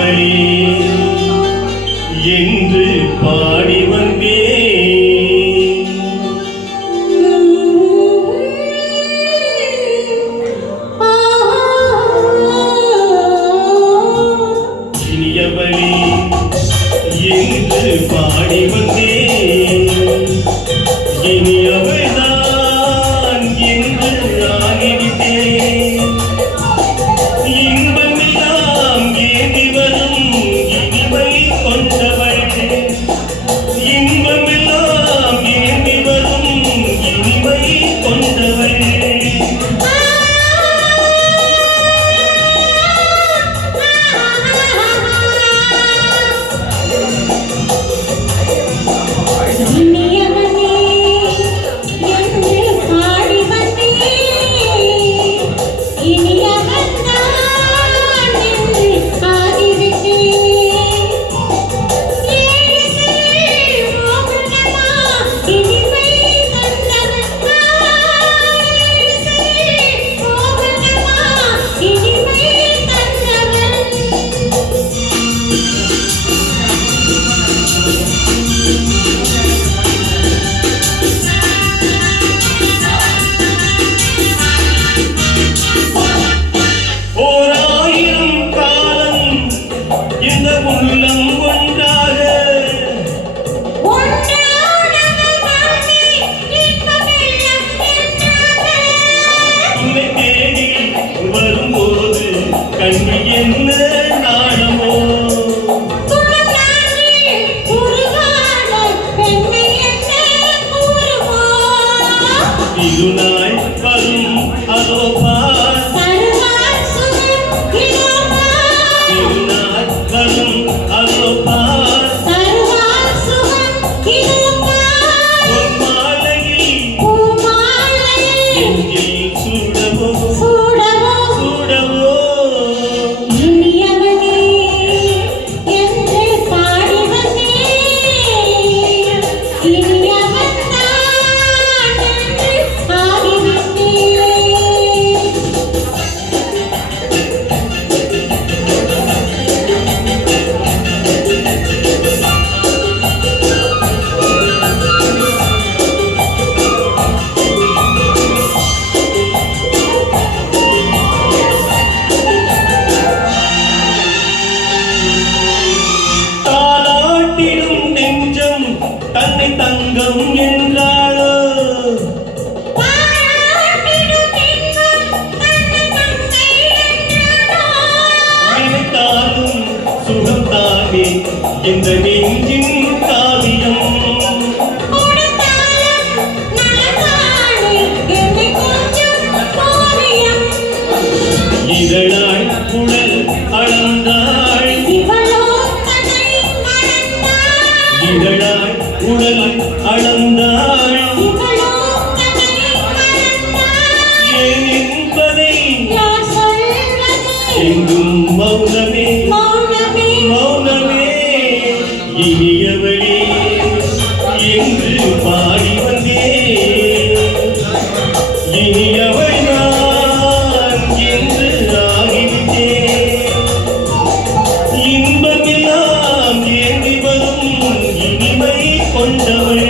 இனியவளே என்று பாடி வந்தே இனியவளே என்று பாடி வந்தே இனியவள்தான் என்று ஆகிவிட்டேன் இன்பமெல்லாம் ஏந்தி வரும் இனிமை கொண்டவள் இன்பமெல்லாம் ஏந்தி வரும் இனிமை கொண்டவள் என்ன நாணமோ இது நாள் வரும் அதோ பார் இது நாள் வரும் அதோ பார் ஒரு மாலையில் எங்கில் சூடவோ தன்னை தங்கம் என்றாளோ நினைத்தாலும் சுகம்தானே இந்த நெஞ்சின் காவியம் இதழாய் உடல் அளந்தாள் இதழாய் உடல் அளந்தாள் ஏன் என்பதை எங்கும் மௌனமே மௌனமே இனியவளே என்று பாடி வந்தே இனியவள் நான் என்று ஆகிவிட்டேன் இன்பமெல்லாம் ஏந்தி வரும் இனிமை கொண்டவள்